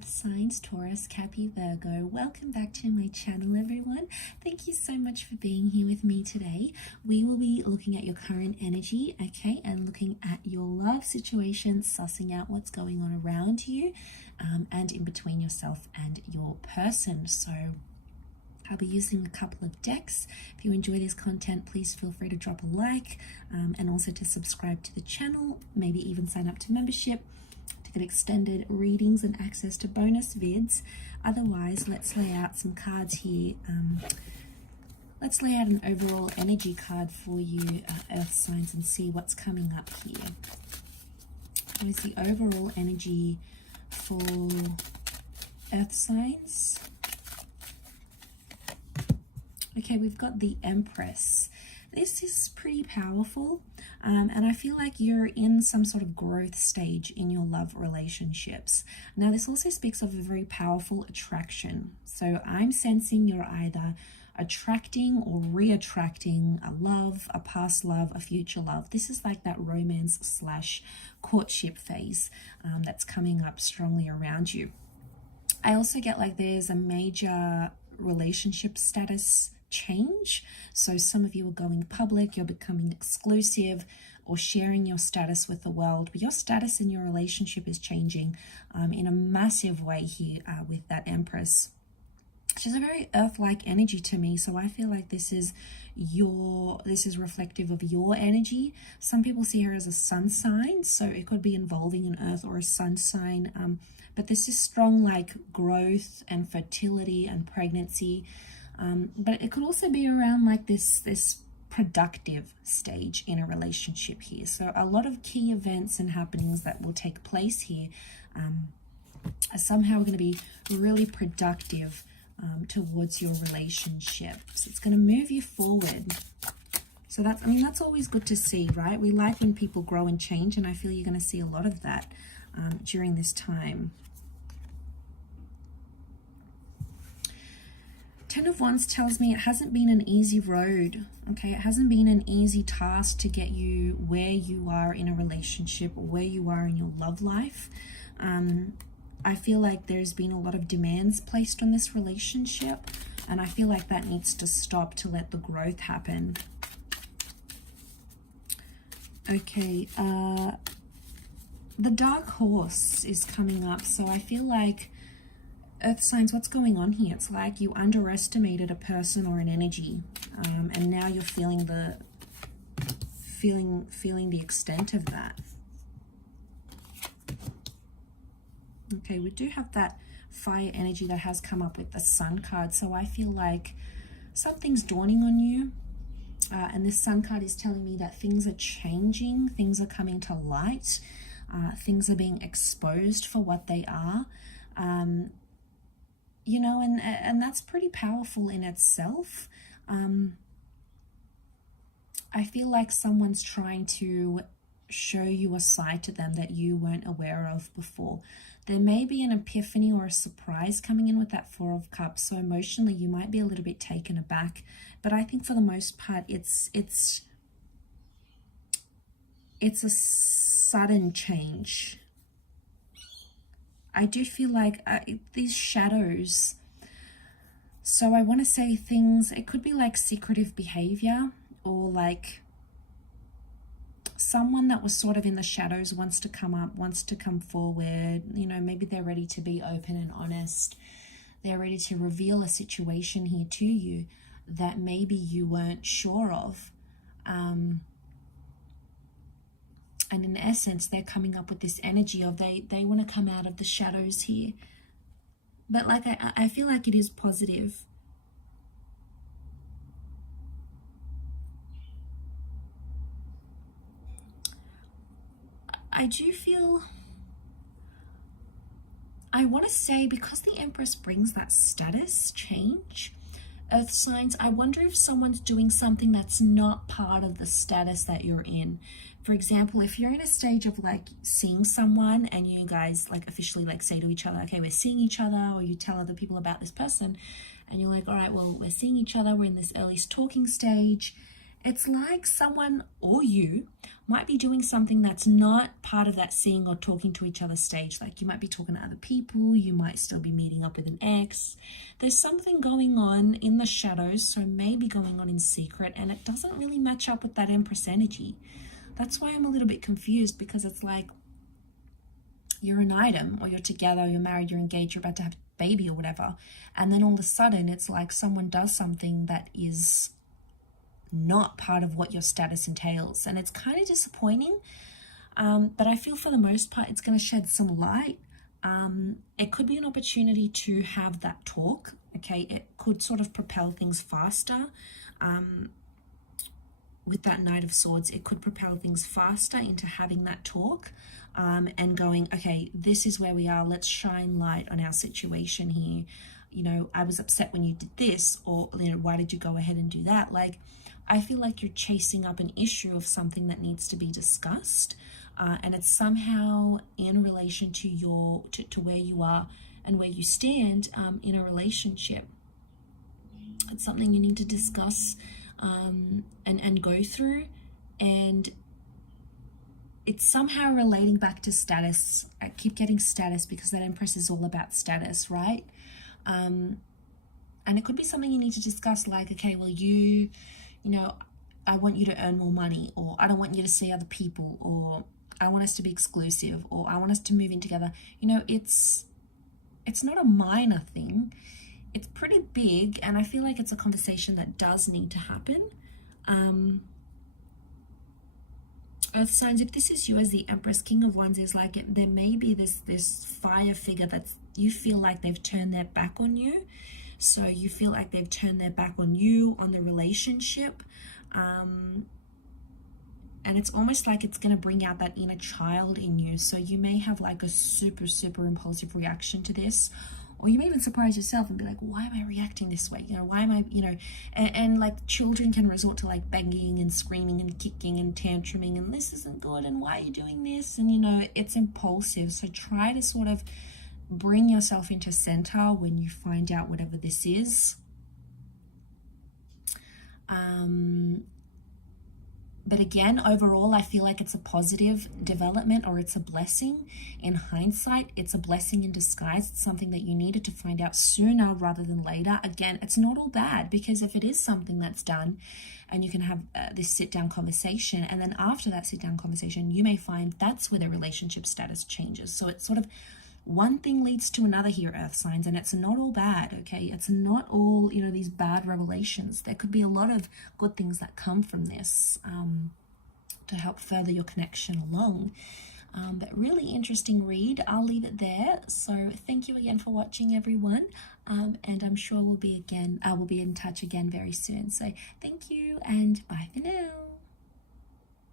Earth signs, Taurus, Capi, Virgo. Welcome back to my channel, everyone. Thank you so much for being here with me today. We will be looking at your current energy, okay, and looking at your love situation, sussing out what's going on around you and in between yourself and your person. So I'll be using a couple of decks. If you enjoy this content, please feel free to drop a like and also to subscribe to the channel, maybe even sign up to membership to get extended readings and access to bonus vids. Otherwise, let's lay out some cards here. Let's lay out an overall energy card for you, Earth signs, and see what's coming up here. What is the overall energy for Earth signs? Okay, we've got the Empress. This is pretty powerful, and I feel like you're in some sort of growth stage in your love relationships. Now, this also speaks of a very powerful attraction. So I'm sensing you're either attracting or re-attracting a love, a past love, a future love. This is like that romance slash courtship phase that's coming up strongly around you. I also get like there's a major relationship status change. So some of you are going public, you're becoming exclusive or sharing your status with the world, but your status in your relationship is changing in a massive way here with that Empress. She's a very earth-like energy to me, so I feel like this is reflective of your energy. Some people see her as a sun sign, so it could be involving an earth or a sun sign, but this is strong like growth and fertility and pregnancy. But it could also be around like this productive stage in a relationship here. So a lot of key events and happenings that will take place here are somehow going to be really productive towards your relationships. It's going to move you forward. So that's always good to see, right? We like when people grow and change, and I feel you're going to see a lot of that during this time. Ten of Wands tells me it hasn't been an easy road, okay? It hasn't been an easy task to get you where you are in a relationship or where you are in your love life. I feel like there's been a lot of demands placed on this relationship, and I feel like that needs to stop to let the growth happen. Okay, the Dark Horse is coming up, so I feel like Earth signs, what's going on here? It's like you underestimated a person or an energy, and now you're feeling the extent of that. Okay, we do have that fire energy that has come up with the Sun card, so I feel like something's dawning on you, and this Sun card is telling me that things are changing, things are coming to light, things are being exposed for what they are. You know, and that's pretty powerful in itself. I feel like someone's trying to show you a side to them that you weren't aware of before. There may be an epiphany or a surprise coming in with that Four of Cups, so emotionally you might be a little bit taken aback, but I think for the most part it's a sudden change. I do feel like these shadows, so I want to say things, it could be like secretive behavior, or like someone that was sort of in the shadows wants to come up, wants to come forward, you know, maybe they're ready to be open and honest. They're ready to reveal a situation here to you that maybe you weren't sure of. And in essence, they're coming up with this energy of they want to come out of the shadows here. But like I feel like it is positive. I do feel, I want to say, because the Empress brings that status change, Earth signs, I wonder if someone's doing something that's not part of the status that you're in. For example, if you're in a stage of like seeing someone and you guys like officially like say to each other, okay, we're seeing each other, or you tell other people about this person and you're like, all right, well, we're seeing each other, we're in this early talking stage, It's like someone or you might be doing something that's not part of that seeing or talking to each other stage. Like you might be talking to other people, you might still be meeting up with an ex. There's something going on in the shadows, so maybe going on in secret, and it doesn't really match up with that Empress energy. That's why I'm a little bit confused, because it's like you're an item, or you're together, you're married, you're engaged, you're about to have a baby or whatever, and then all of a sudden it's like someone does something that is not part of what your status entails, and it's kind of disappointing, but I feel for the most part it's going to shed some light. It could be an opportunity to have that talk. Okay, it could sort of propel things faster. With that Knight of Swords, it could propel things faster into having that talk, and going, okay, this is where we are, let's shine light on our situation here. You know, I was upset when you did this, or, you know, why did you go ahead and do that? Like, I feel like you're chasing up an issue of something that needs to be discussed, and it's somehow in relation to your to where you are and where you stand in a relationship. It's something you need to discuss and go through, and it's somehow relating back to status. I keep getting status because that Empress is all about status, right? And it could be something you need to discuss, like, okay, well, you know, I want you to earn more money, or I don't want you to see other people, or I want us to be exclusive, or I want us to move in together. You know, it's not a minor thing. It's pretty big, and I feel like it's a conversation that does need to happen. Earth signs, if this is you as the Empress, King of Wands is like, there may be this fire figure that's, you feel like they've turned their back on you. So you feel like they've turned their back on you, on the relationship. And it's almost like it's going to bring out that inner child in you. So you may have like a super, super impulsive reaction to this. Or you may even surprise yourself and be like, why am I reacting this way? You know, why am I, you know, and like children can resort to like begging and screaming and kicking and tantruming, and this isn't good, and why are you doing this? And, you know, it's impulsive. So try to sort of bring yourself into center when you find out whatever this is. But again, overall, I feel like it's a positive development, or it's a blessing. In hindsight, it's a blessing in disguise. It's something that you needed to find out sooner rather than later. Again, it's not all bad, because if it is something that's done and you can have this sit-down conversation, and then after that sit-down conversation, you may find that's where the relationship status changes. So it's sort of one thing leads to another here, Earth signs, and it's not all bad, okay? It's not all, you know, these bad revelations. There could be a lot of good things that come from this to help further your connection along. But really interesting read. I'll leave it there. So thank you again for watching, everyone. And I'm sure we'll be in touch again very soon. So thank you, and bye for now.